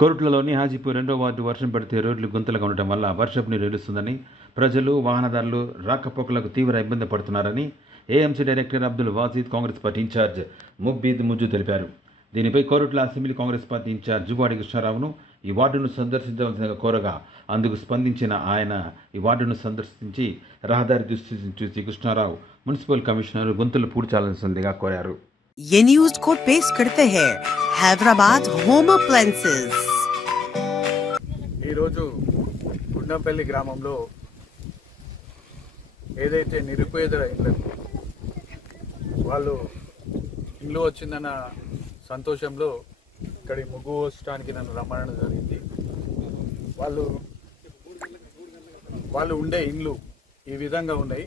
కోరుట్లలోని హాజీపూర్ 2వ వార్డు వర్షం పడితే రోడ్లు గుంతలుగా ఉండటం వల్ల వర్షపు నీరు నిలుస్తుందని, ప్రజలు, వాహనదారులు రాకపోకలకు తీవ్ర ఇబ్బంది పడుతున్నారని AMC director Abdul Wajid, Congress party incharge Mubeed Mujju తెలిపారు. దీనిపై Korutla assembly Congress party incharge Juvadi కృష్ణారావును ఈ వార్డును సందర్శించవలసిందిగా కోరగా అందుకు స్పందించిన ఆయన ఈ వార్డును సందర్శించి రహదారి దుస్థితిని చూసి కృష్ణారావు మున్సిపల్ కమిషనర్ గుంతలు పూడ్చాల్సిందిగా కోరారు. ये न्यूज को पेश करते हैं हैदराबाद होम अप्लायंसेस. ఈరోజు గుండంపల్లి గ్రామంలో ఏదైతే నిరుపేదల ఇళ్లకు వాళ్ళు ఇల్లు వచ్చిందన్న సంతోషంలో ఇక్కడి ముగ్గు పోసడానికి నన్ను రమ్మనడం జరిగింది. వాళ్ళు ఉండే ఇండ్లు ఈ విధంగా ఉన్నాయి.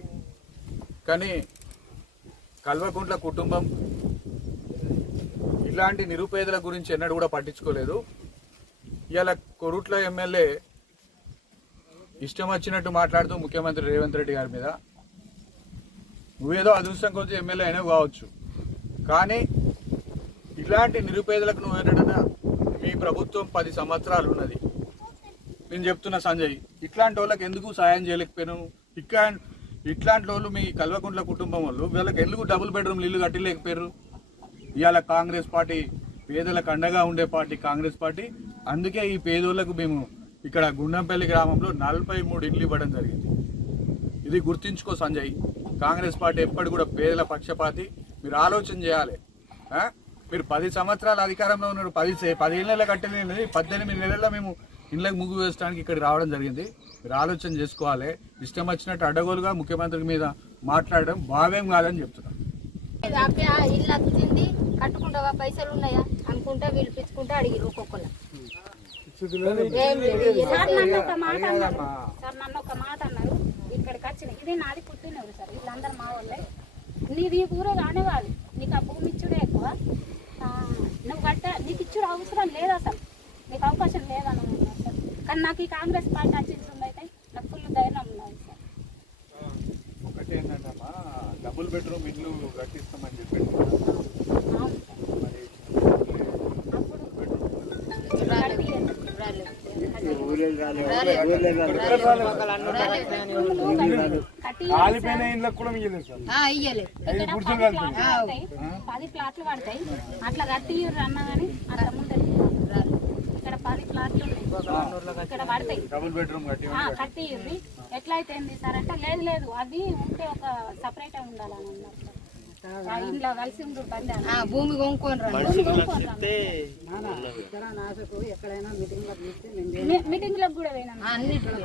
కానీ కల్వకుంట్ల కుటుంబం ఇలాంటి నిరుపేదల గురించి ఎన్నడూ కూడా పట్టించుకోలేదు. ఇవాళ కొరుట్ల ఎమ్మెల్యే ఇష్టం వచ్చినట్టు మాట్లాడుతూ ముఖ్యమంత్రి రేవంత్ రెడ్డి గారి మీద, నువ్వేదో అదృష్టం కొద్ది ఎమ్మెల్యే అయినా కావచ్చు, కానీ ఇలాంటి నిరుపేదలకు నువ్వు ఏంటంటే మీ ప్రభుత్వం 10 సంవత్సరాలు ఉన్నది. నేను చెప్తున్నా సంజయ్, ఇట్లాంటి వాళ్ళకి ఎందుకు సాయం చేయలేకపోయాను? ఇట్లాంటి వాళ్ళు మీ కల్వకుంట్ల కుటుంబం వాళ్ళు వీళ్ళకి ఎందుకు డబుల్ బెడ్రూమ్లు ఇల్లు కట్టలేకపోయారు? ఇవాళ కాంగ్రెస్ పార్టీ పేదలకు అండగా ఉండే పార్టీ కాంగ్రెస్ పార్టీ. అందుకే ఈ పేదోళ్లకు మేము ఇక్కడ గుండంపల్లి గ్రామంలో 43 ఇండ్లు ఇవ్వడం జరిగింది. ఇది గుర్తుంచుకో సంజయ్, కాంగ్రెస్ పార్టీ ఎప్పటి కూడా పేదల పక్షపాతి. మీరు ఆలోచన చేయాలి. మీరు 10 సంవత్సరాల అధికారంలో ఉన్నారు. 10 ఏళ్ళ కట్టలేనిది 18 నెలల్లో మేము ఇండ్లకు ముగ్గు వేయడానికి ఇక్కడికి రావడం జరిగింది. మీరు ఆలోచన చేసుకోవాలి. ఇష్టం వచ్చినట్టు అడ్డగోలుగా ముఖ్యమంత్రి మీద మాట్లాడడం భావ్యం కాదని చెప్తున్నాను. ఇల్లు అత్తింది కట్టుకుంటావా, పైసలు ఉన్నాయా అనుకుంటా వీళ్ళు పిచ్చుకుంటా అడిగిరు ఒక్కొక్కరు. నన్ను ఒక మాట అన్నారు. ఇక్కడికి వచ్చిన ఇది నాది పుట్టినది సార్, వీళ్ళందరూ మా వాళ్ళే. నీది ఊరే కానే కాదు, నీకు ఆ భూమి ఇచ్చుడే ఎక్కువ. నువ్వు నీకు ఇచ్చుడు అవసరం లేదు, అసలు నీకు అవకాశం లేదని అన్నారు సార్. కానీ నాకు ఈ కాంగ్రెస్ పార్టీ వచ్చింది అయితే నాకు ఫుల్ ధైర్యం ఉన్నది సార్. ఒకటి ఏంటంటమ్మా, డబుల్ బెడ్రూమ్ ఇల్లు కట్టిస్తామని చెప్పాడు. కాలిపోయిన ఇండ్లకు కూడా ఇయ్యలేదు సార్. 10 ప్లాట్లు పడతాయి అట్లా కట్టి అన్నా కానీ అట్లా ముందు ఇక్కడ 10 ప్లాట్లు ఇక్కడ పడతాయి డబుల్ బెడ్రూమ్ కట్టి ఎట్లా అయితే సార్ అంటే లేదు అది ఉంటే ఒక సపరేట్ ఉండాలని అన్నారు సార్. ఇంట్లో కలిసి ఉండు భూమి కొనుక్కొని మీటింగ్లకు కూడా పోయినా అన్నిటికీ